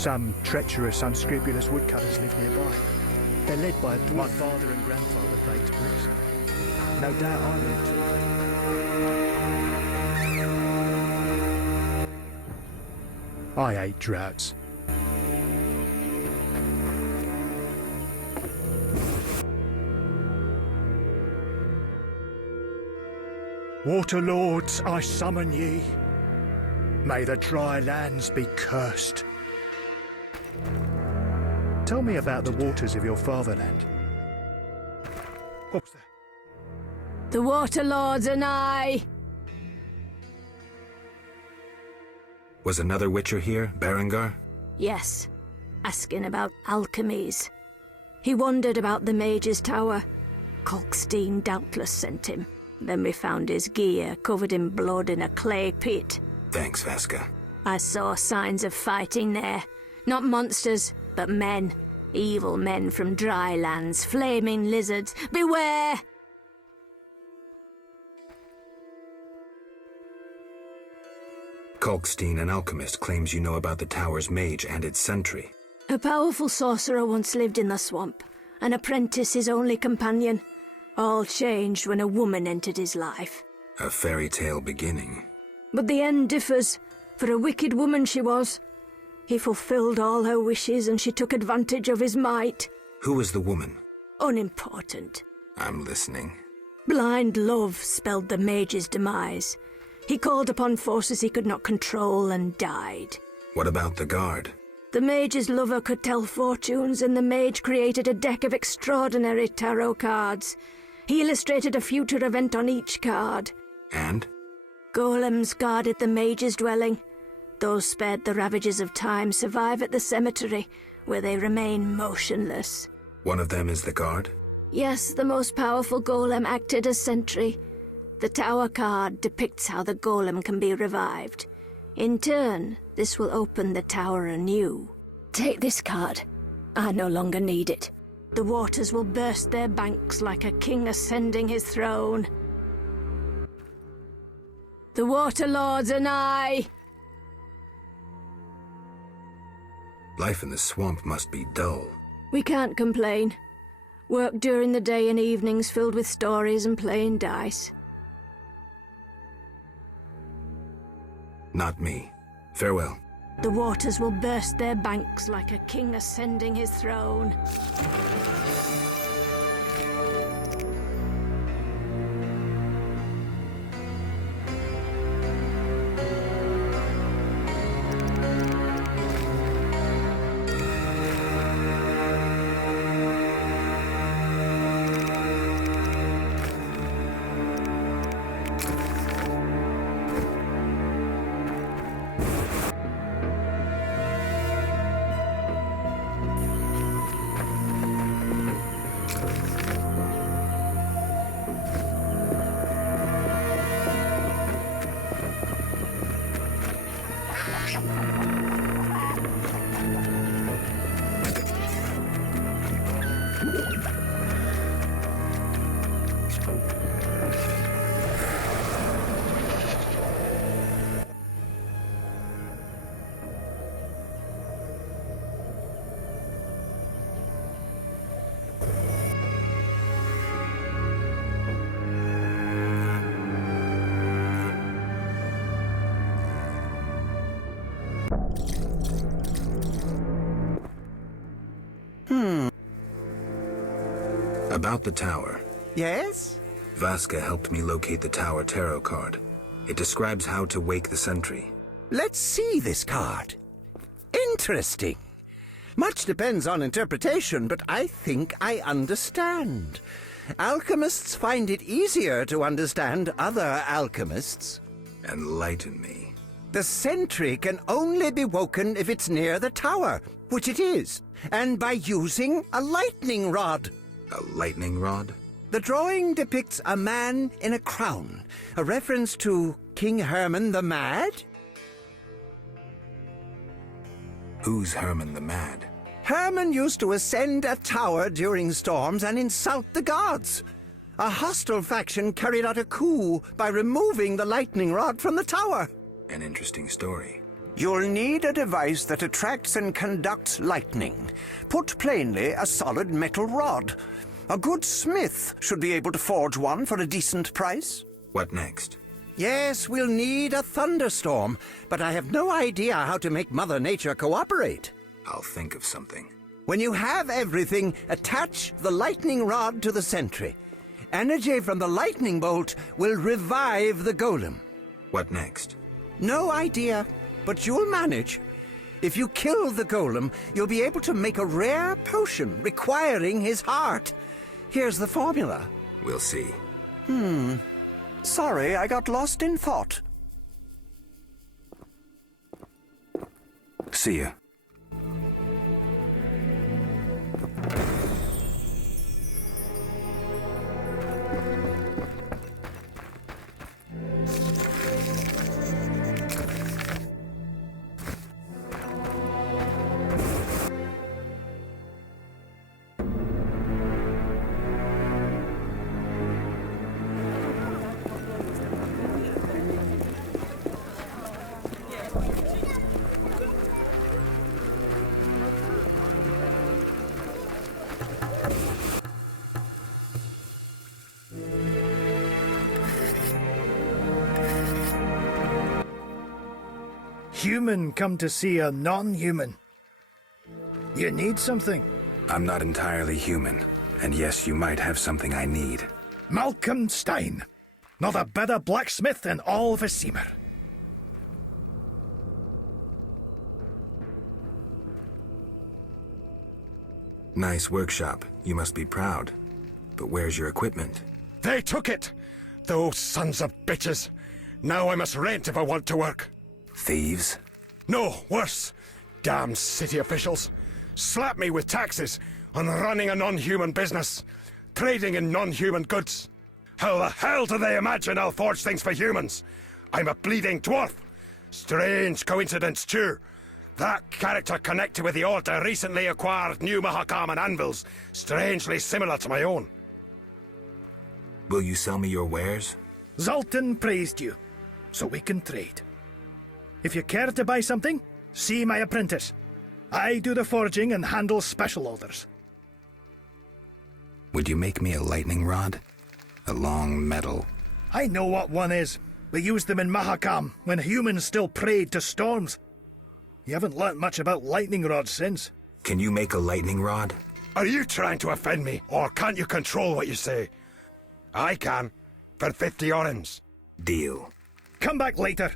Some treacherous, unscrupulous woodcutters live nearby. They're led by a dwarf. My father and grandfather baked bricks. No doubt I will too. I hate droughts. Water lords, I summon ye. May the dry lands be cursed. Tell me about the waters of your fatherland. What was that? The water lords and I. Was another witcher here, Berengar? Yes, asking about alchemies. He wondered about the mage's tower. Kalkstein doubtless sent him. Then we found his gear covered in blood in a clay pit. Thanks, Vaska. I saw signs of fighting there. Not monsters, but men. Evil men from dry lands, flaming lizards. Beware! Kalkstein, an alchemist, claims you know about the tower's mage and its sentry. A powerful sorcerer once lived in the swamp. An apprentice his only companion. All changed when a woman entered his life. A fairy tale beginning. But the end differs. For a wicked woman she was. He fulfilled all her wishes and she took advantage of his might. Who was the woman? Unimportant. I'm listening. Blind love spelled the mage's demise. He called upon forces he could not control and died. What about the guard? The mage's lover could tell fortunes and the mage created a deck of extraordinary tarot cards. He illustrated a future event on each card. And? Golems guarded the mage's dwelling. Those spared the ravages of time survive at the cemetery, where they remain motionless. One of them is the guard? Yes, the most powerful golem acted as sentry. The tower card depicts how the golem can be revived. In turn, this will open the tower anew. Take this card. I no longer need it. The waters will burst their banks like a king ascending his throne. The water lords and I. Life in the swamp must be dull. We can't complain. Work during the day and evenings filled with stories and playing dice. Not me. Farewell. The waters will burst their banks like a king ascending his throne. About the tower. Yes? Vaska helped me locate the tower tarot card. It describes how to wake the sentry. Let's see this card. Interesting. Much depends on interpretation, but I think I understand. Alchemists find it easier to understand other alchemists. Enlighten me. The sentry can only be woken if it's near the tower, which it is, and by using a lightning rod. A lightning rod? The drawing depicts a man in a crown, a reference to King Herman the Mad. Who's Herman the Mad? Herman used to ascend a tower during storms and insult the gods. A hostile faction carried out a coup by removing the lightning rod from the tower. An interesting story. You'll need a device that attracts and conducts lightning. Put plainly, a solid metal rod. A good smith should be able to forge one for a decent price. What next? Yes, we'll need a thunderstorm, but I have no idea how to make Mother Nature cooperate. I'll think of something. When you have everything, attach the lightning rod to the sentry. Energy from the lightning bolt will revive the golem. What next? No idea, but you'll manage. If you kill the golem, you'll be able to make a rare potion requiring his heart. Here's the formula. We'll see. Sorry, I got lost in thought. See ya. Human come to see a non-human. You need something? I'm not entirely human, and yes, you might have something I need. Malcolm Stein. Not a better blacksmith in all of Vizima. Nice workshop. You must be proud. But where's your equipment? They took it! Those sons of bitches! Now I must rent if I want to work. Thieves? No, worse. Damn city officials. Slap me with taxes on running a non-human business. Trading in non-human goods. How the hell do they imagine I'll forge things for humans? I'm a bleeding dwarf. Strange coincidence, too. That character connected with the altar recently acquired new Mahakaman anvils, strangely similar to my own. Will you sell me your wares? Zoltan praised you, so we can trade. If you care to buy something, see my apprentice. I do the forging and handle special orders. Would you make me a lightning rod? A long metal? I know what one is. We used them in Mahakam when humans still prayed to storms. You haven't learnt much about lightning rods since. Can you make a lightning rod? Are you trying to offend me, or can't you control what you say? I can, for 50 orens. Deal. Come back later.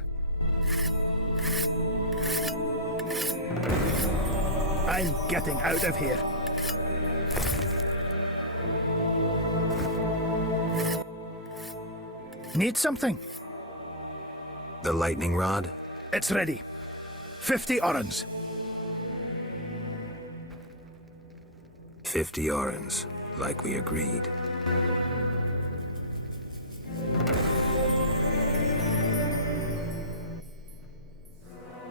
I'm getting out of here. Need something? The lightning rod? It's ready. 50 orens. 50 orens, like we agreed.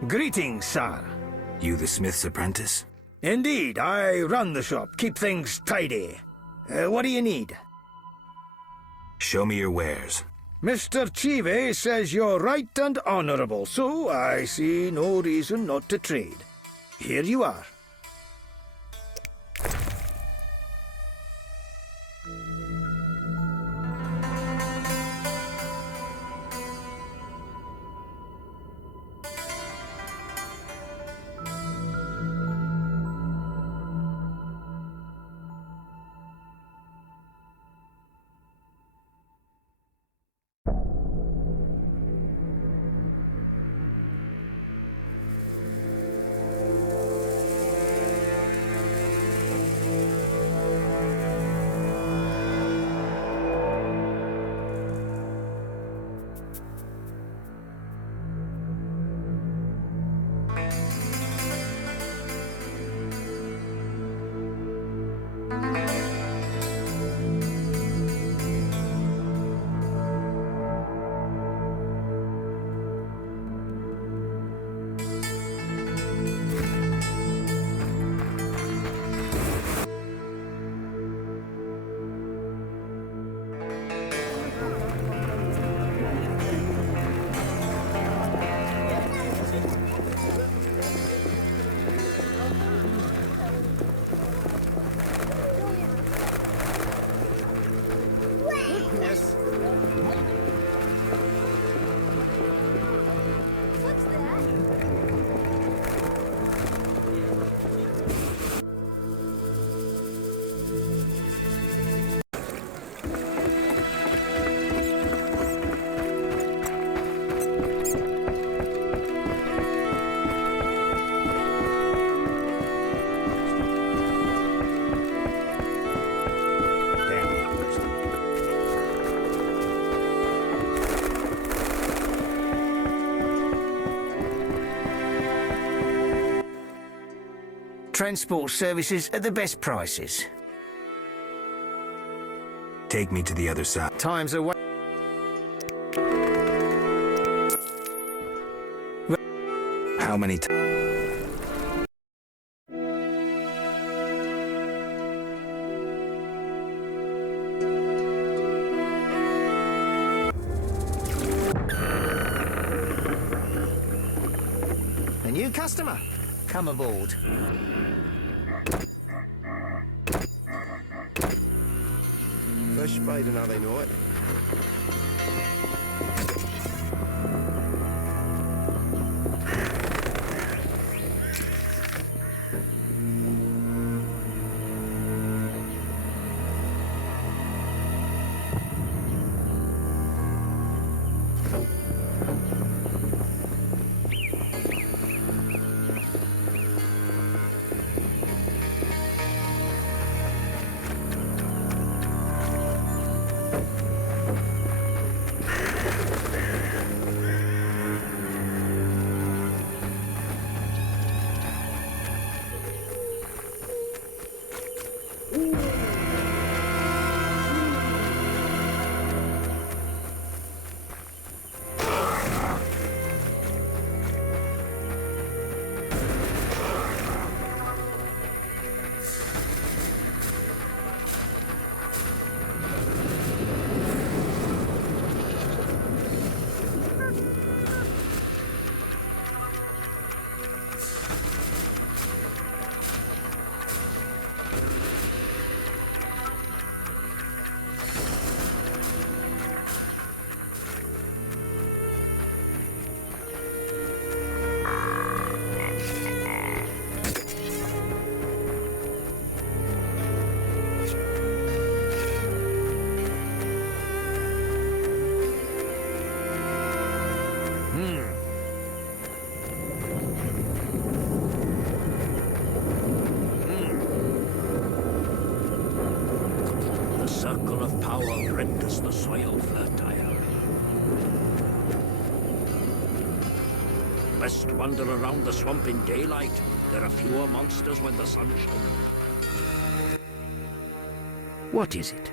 Greetings, sir. You the smith's apprentice? Indeed, I run the shop, keep things tidy. What do you need? Show me your wares. Mr. Chive says you're right and honorable, so I see no reason not to trade. Here you are. Transport services at the best prices. Take me to the other side. Times away. How many A new customer. Come aboard. First spade and how they know it. The circle of power renders the soil fertile. Best wander around the swamp in daylight. There are fewer monsters when the sun shines. What is it?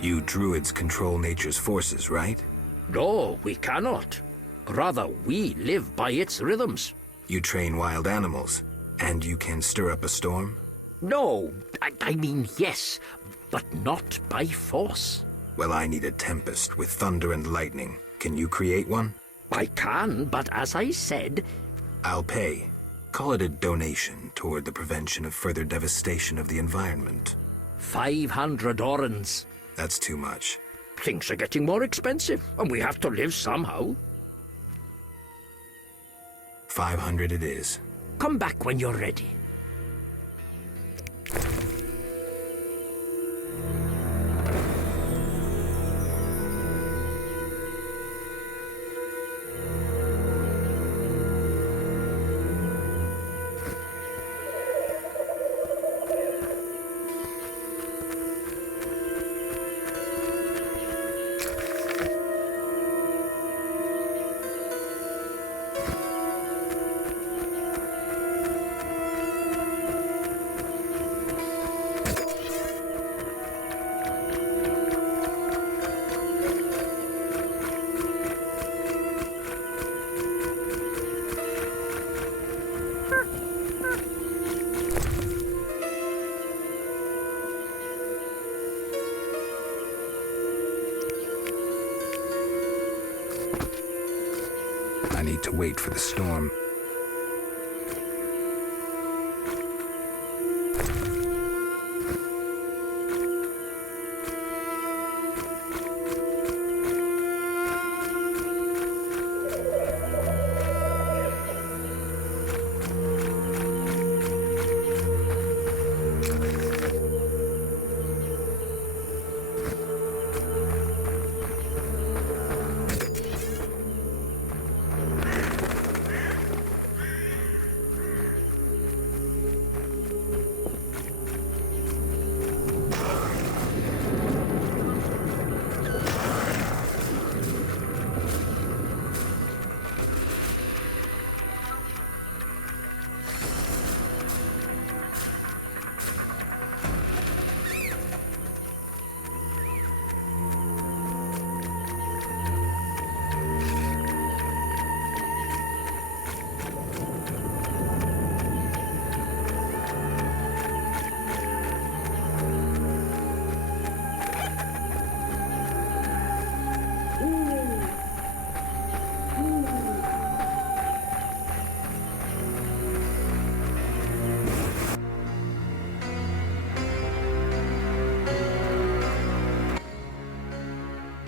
You druids control nature's forces, right? No, we cannot. Rather, we live by its rhythms. You train wild animals, and you can stir up a storm? No, I mean yes, but not by force. Well, I need a tempest with thunder and lightning. Can you create one? I can, but as I said... I'll pay. Call it a donation toward the prevention of further devastation of the environment. 500 orens. That's too much. Things are getting more expensive, and we have to live somehow. 500 it is. Come back when you're ready. I need to wait for the storm.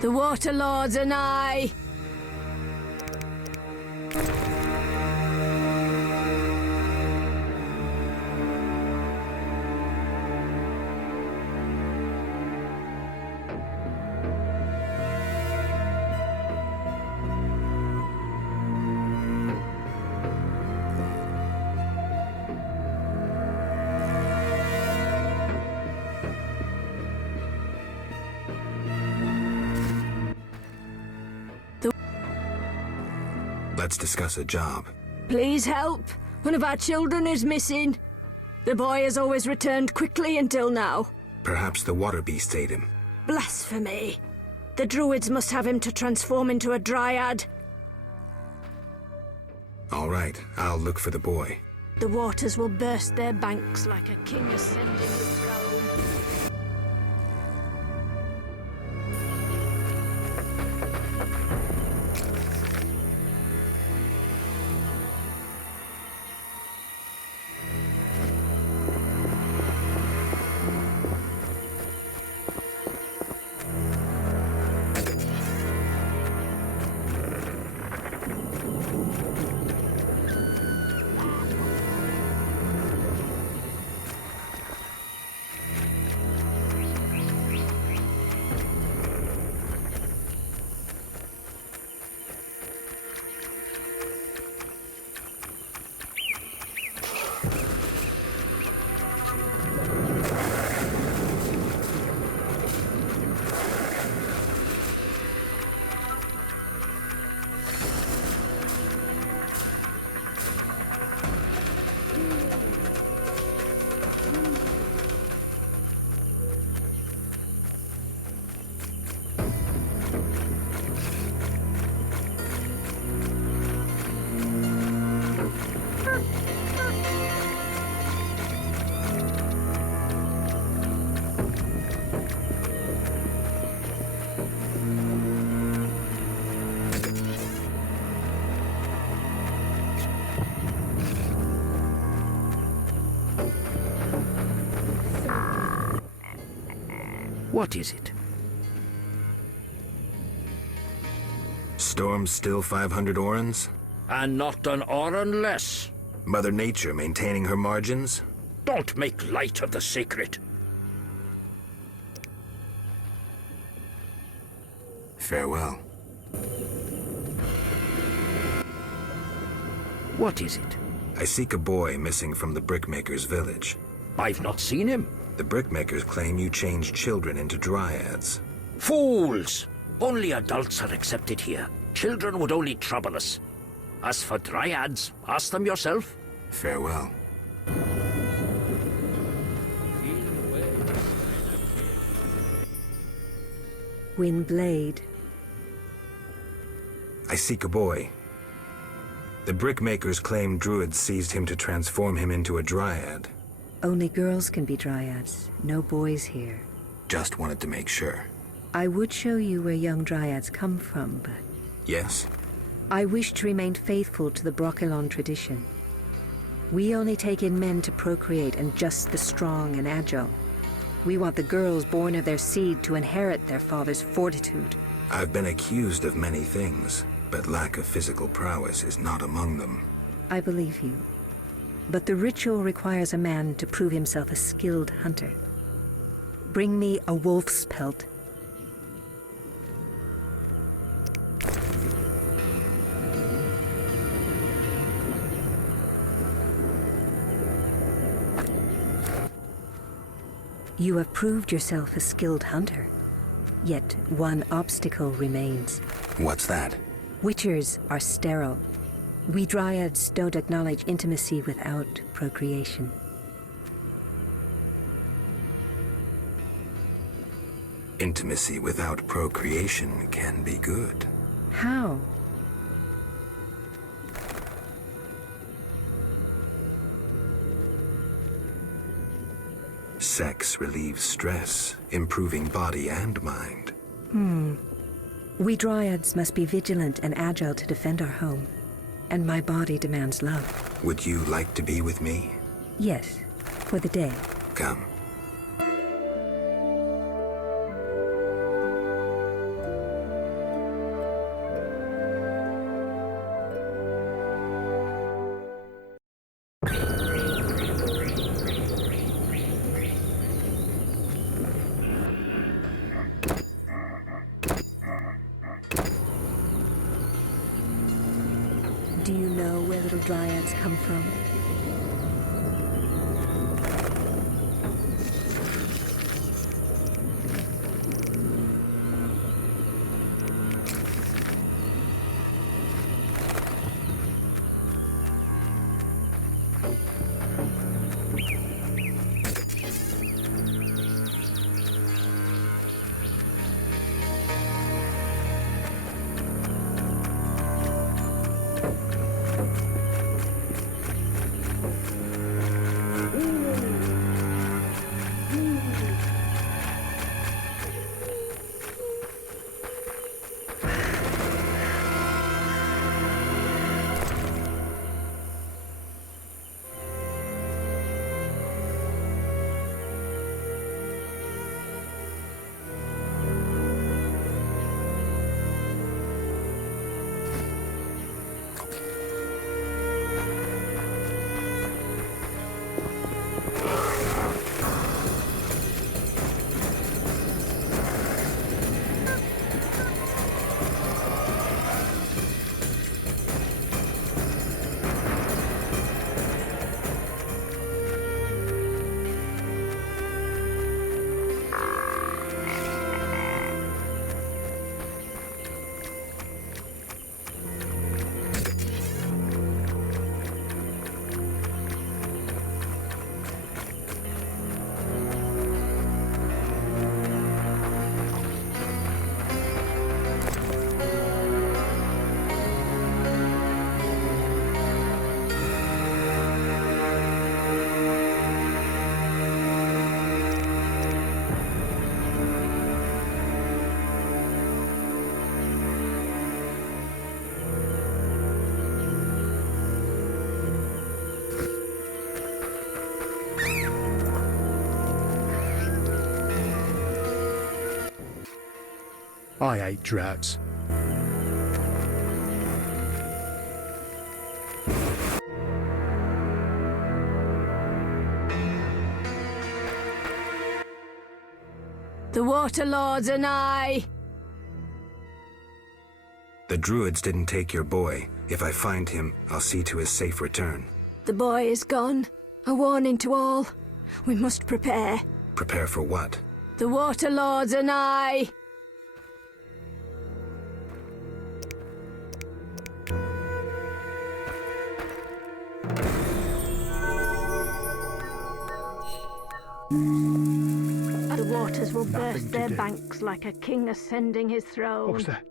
The Water Lords are nigh! Let's discuss a job. Please help. One of our children is missing. The boy has always returned quickly until now. Perhaps the water beast ate him. Blasphemy. The druids must have him to transform into a Dryad. All right, I'll look for the boy. The waters will burst their banks like a king ascending the throne. What is it? Storm still 500 orans? And not an oran less. Mother Nature maintaining her margins? Don't make light of the sacred. Farewell. What is it? I seek a boy missing from the Brickmaker's village. I've not seen him. The Brickmakers claim you changed children into Dryads. Fools! Only adults are accepted here. Children would only trouble us. As for Dryads, ask them yourself. Farewell. Windblade. I seek a boy. The Brickmakers claim Druids seized him to transform him into a Dryad. Only girls can be Dryads, no boys here. Just wanted to make sure. I would show you where young Dryads come from, but Yes? I wish to remain faithful to the Brokilon tradition. We only take in men to procreate, and just the strong and agile. We want the girls born of their seed to inherit their father's fortitude. I've been accused of many things, but lack of physical prowess is not among them. I believe you. But the ritual requires a man to prove himself a skilled hunter. Bring me a wolf's pelt. You have proved yourself a skilled hunter. Yet one obstacle remains. What's that? Witchers are sterile. We Dryads don't acknowledge intimacy without procreation. Intimacy without procreation can be good. How? Sex relieves stress, improving body and mind. We Dryads must be vigilant and agile to defend our home. And my body demands love. Would you like to be with me? Yes, for the day. Come. Dryads come from? I hate droughts. The Water Lords and I. The Druids didn't take your boy. If I find him, I'll see to his safe return. The boy is gone. A warning to all. We must prepare. Prepare for what? The Water Lords and I. The waters will burst their banks like a king ascending his throne. What's that?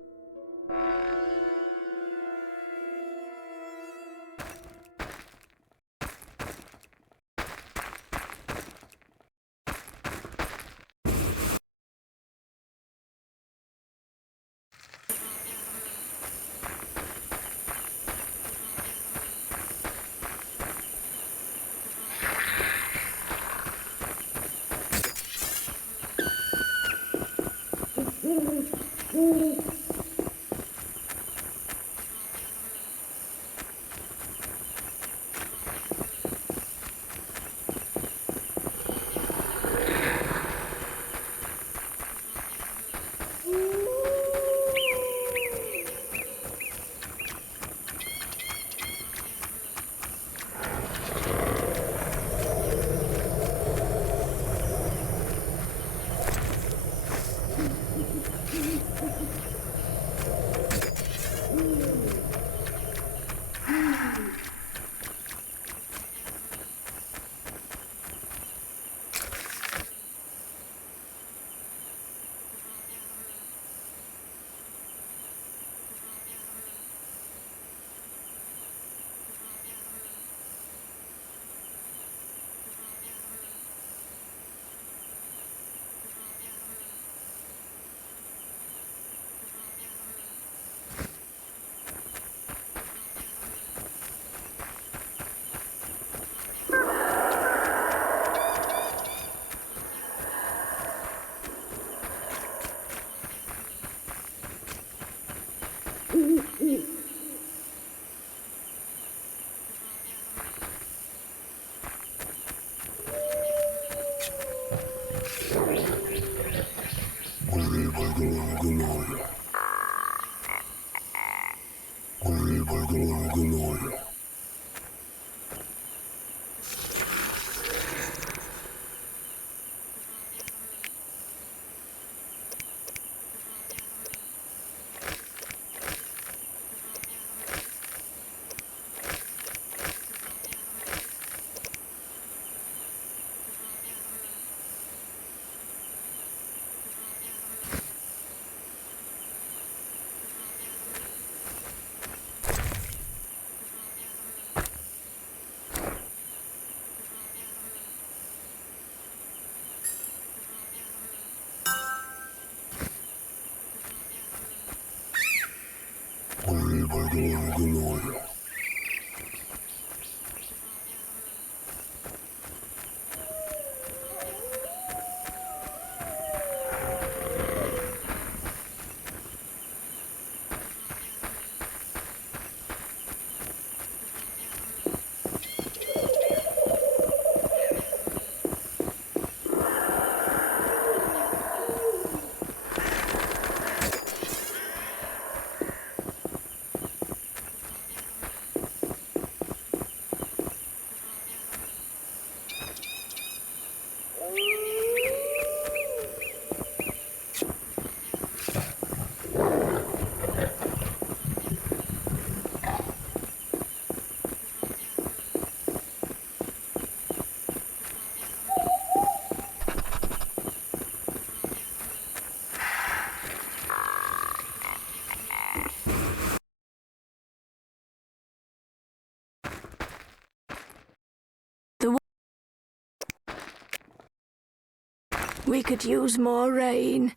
We could use more rain.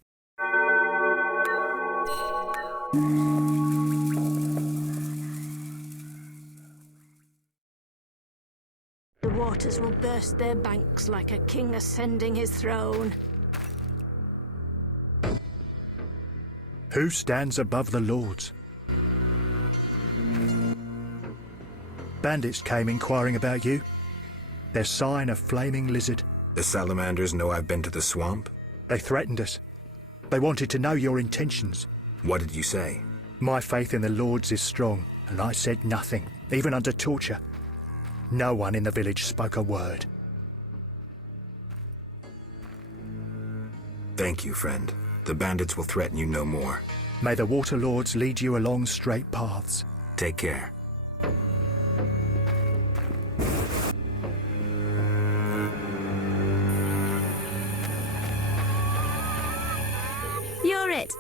The waters will burst their banks like a king ascending his throne. Who stands above the lords? Bandits came inquiring about you. Their sign a flaming lizard. The salamanders know I've been to the swamp? They threatened us. They wanted to know your intentions. What did you say? My faith in the lords is strong, and I said nothing, even under torture. No one in the village spoke a word. Thank you, friend. The bandits will threaten you no more. May the water lords lead you along straight paths. Take care. You're it!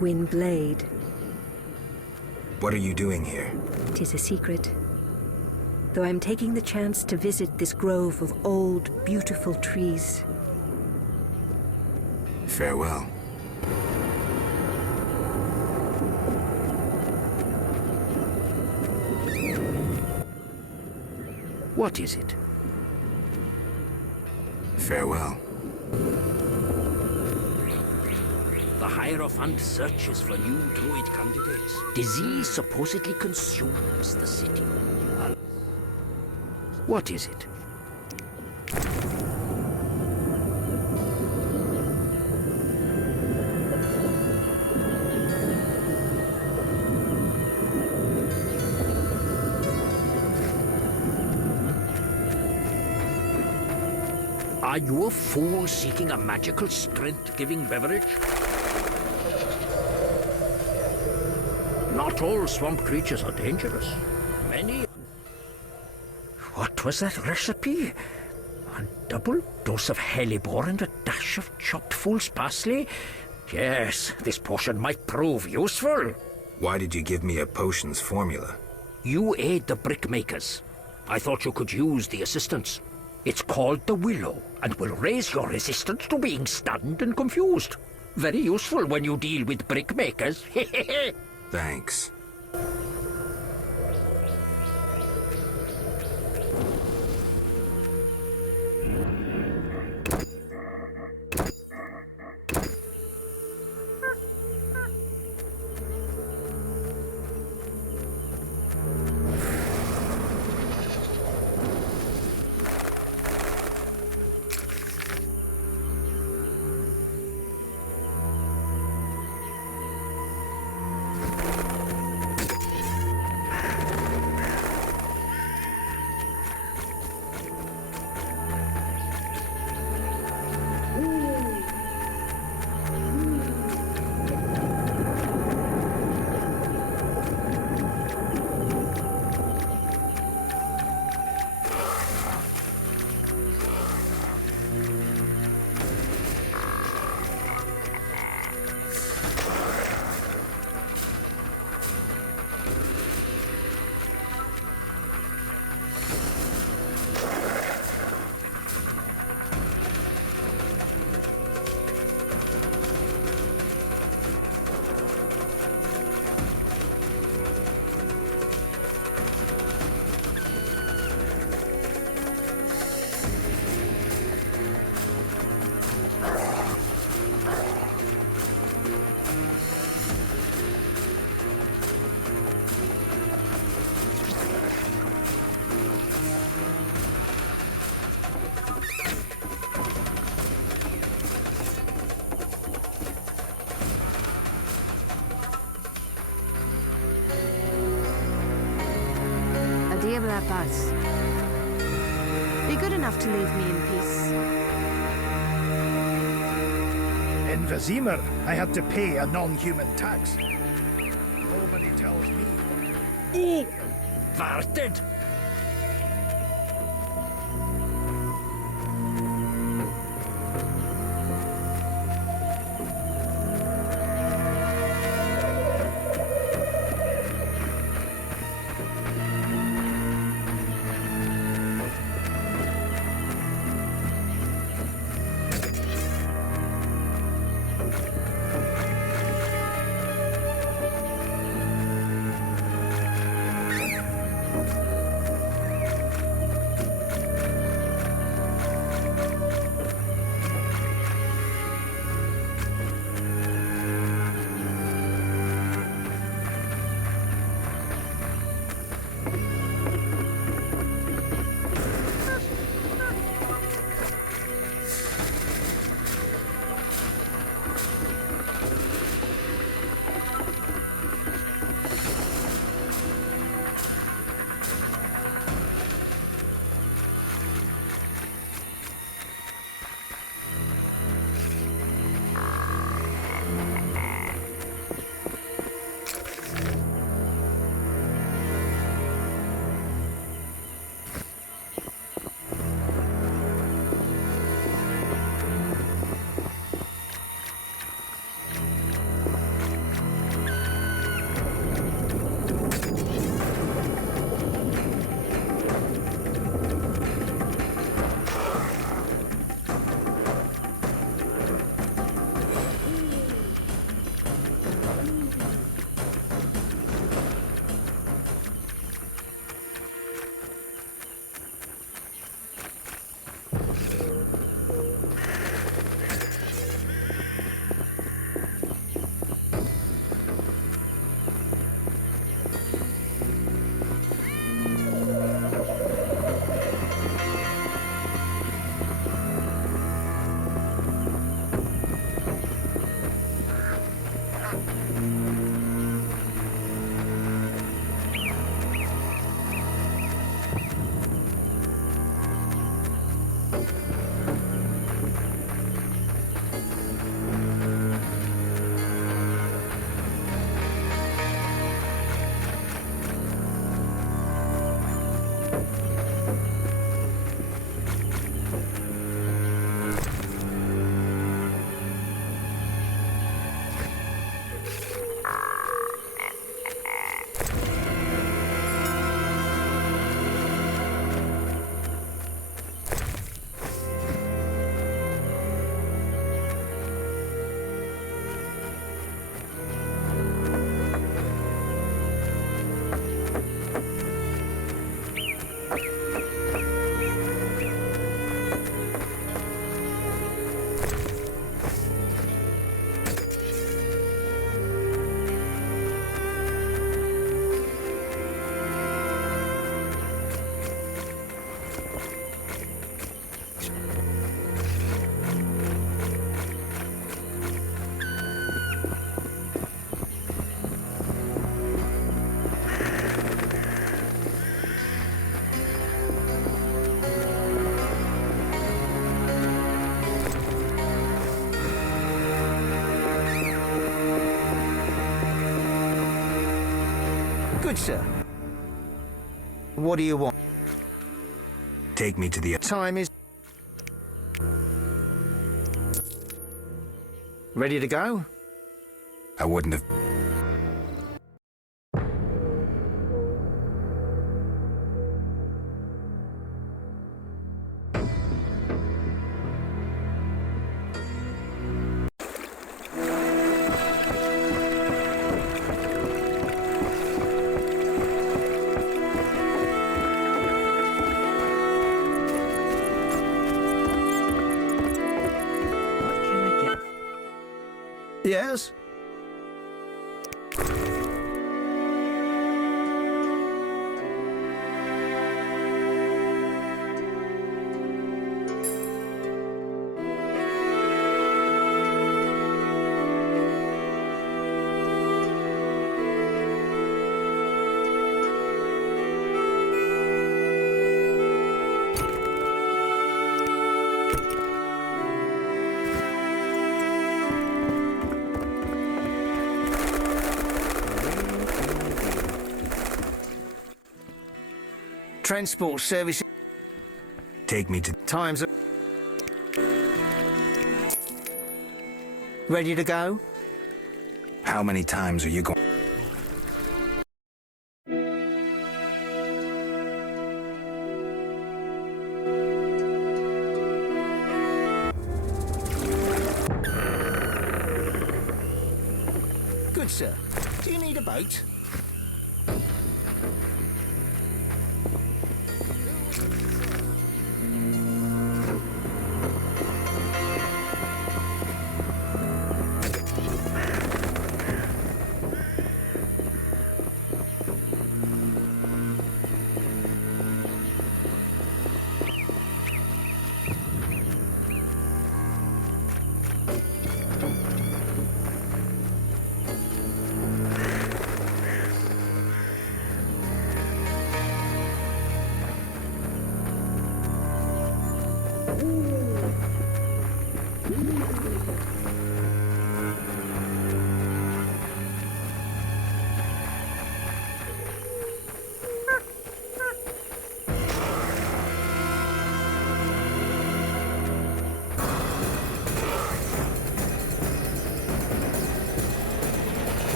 Windblade. What are you doing here? 'Tis a secret. Though I'm taking the chance to visit this grove of old, beautiful trees. Farewell. What is it? Farewell. The Hierophant searches for new druid candidates. Disease supposedly consumes the city. What is it? Are you a fool seeking a magical strength-giving beverage? Not all swamp creatures are dangerous. Many... What was that recipe? A double dose of hellebore and a dash of chopped fool's parsley? Yes, this potion might prove useful. Why did you give me a potions formula? You aid the brickmakers. I thought you could use the assistance. It's called the Willow, and will raise your resistance to being stunned and confused. Very useful when you deal with brickmakers. Thanks. Rétablir la pace. Be good enough to leave me in peace. In Vizimir, I had to pay a non-human tax. Nobody tells me what to do. Varted! Good, sir. What do you want? Take me to the... Time is... Ready to go? I wouldn't have... Yes? Transport service Take me to... times are... Ready to go? How many times are you going... Good, sir. Do you need a boat?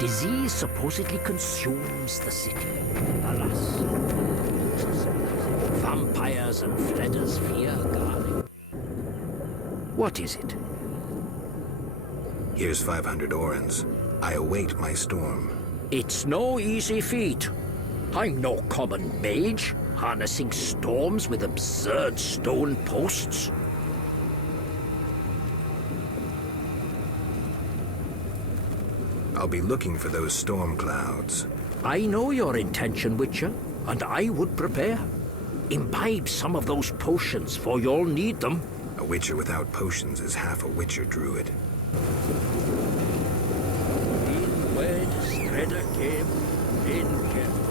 Disease supposedly consumes the city. Alas. Vampires and fledders fear guarding. What is it? Here's 500 orens. I await my storm. It's no easy feat. I'm no common mage, harnessing storms with absurd stone posts. I'll be looking for those storm clouds. I know your intention, Witcher, and I would prepare. Imbibe some of those potions, for you'll need them. A witcher without potions is half a witcher druid. In wed Stredder came, in kept.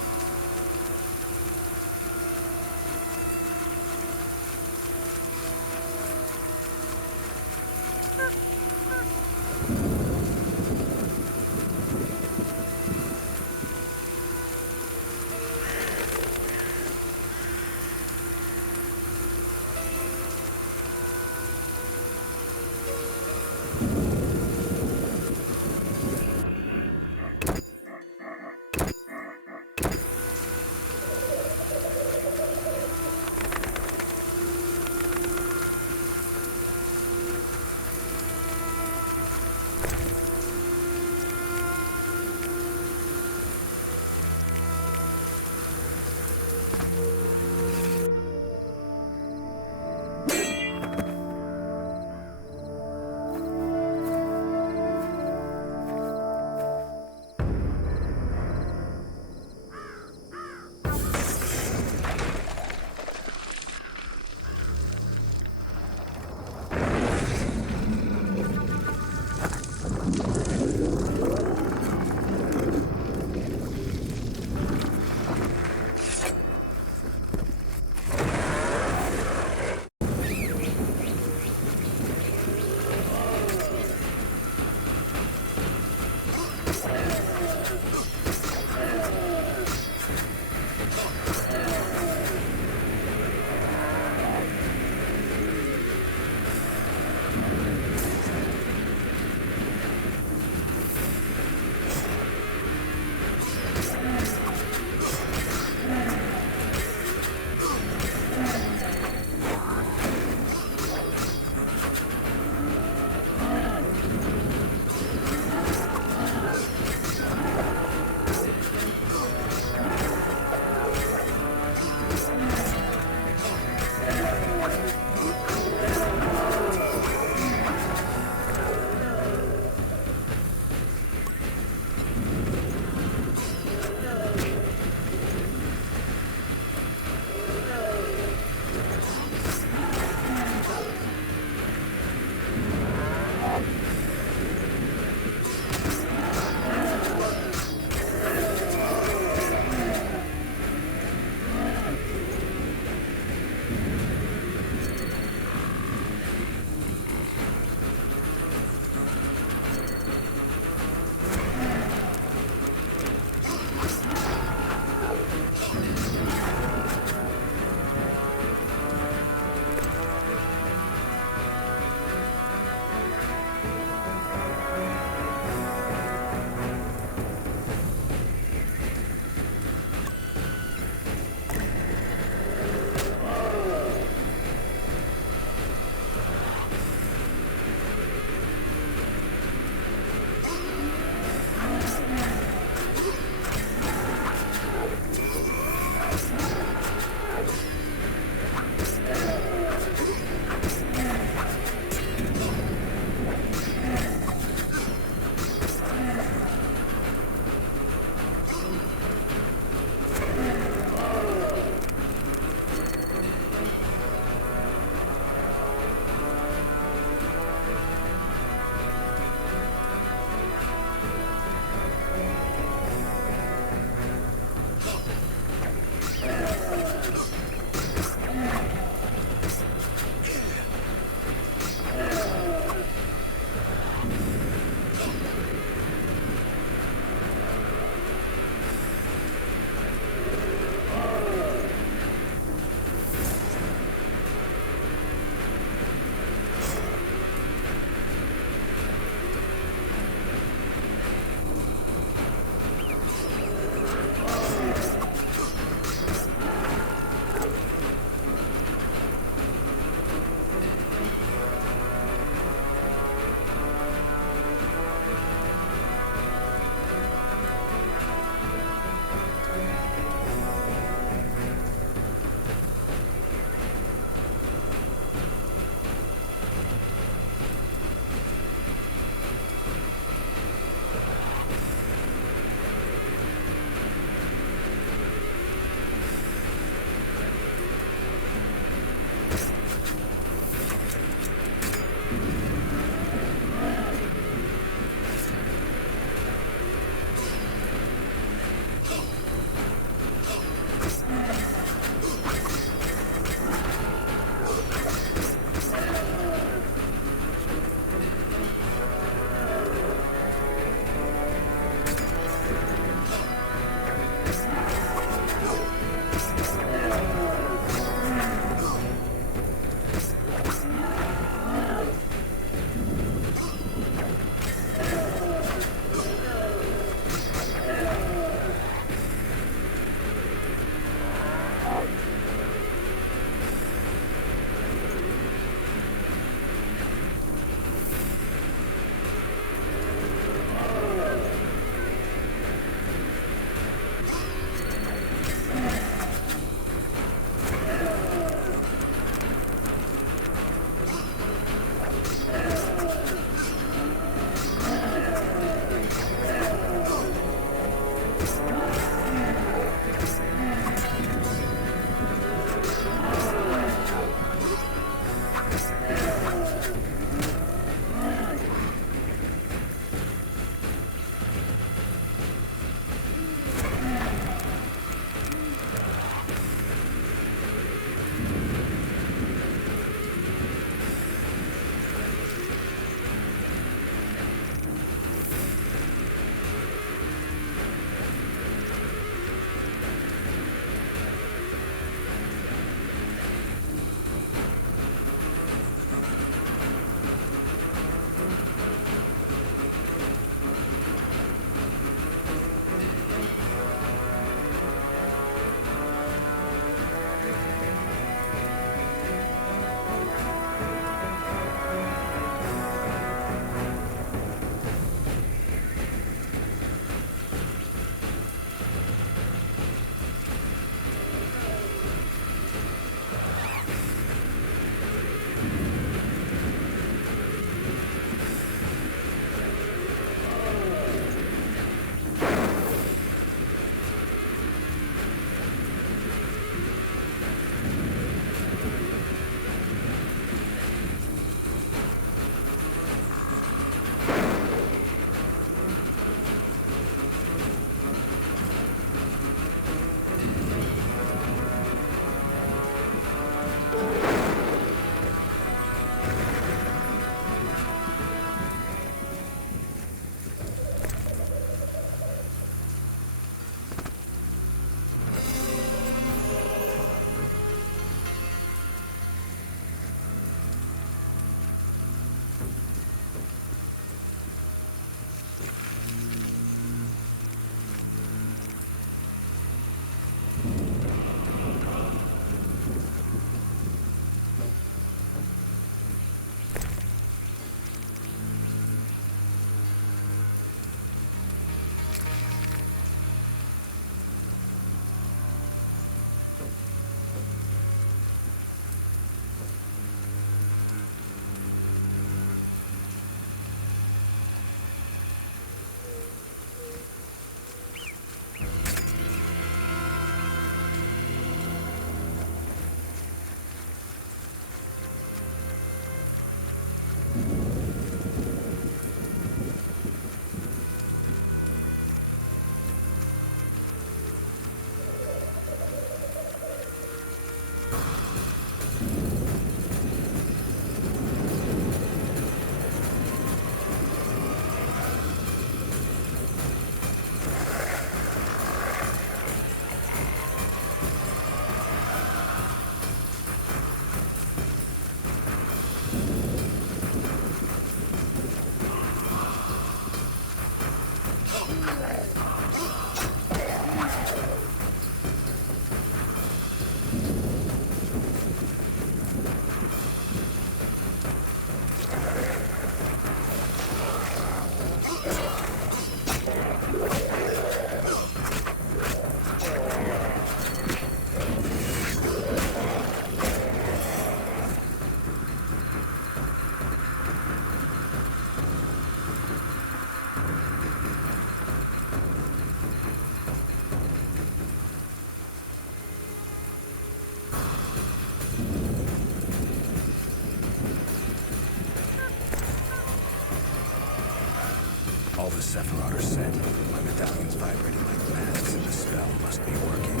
Sephiroth are set. My medallion's vibrating like mad, so the spell must be working.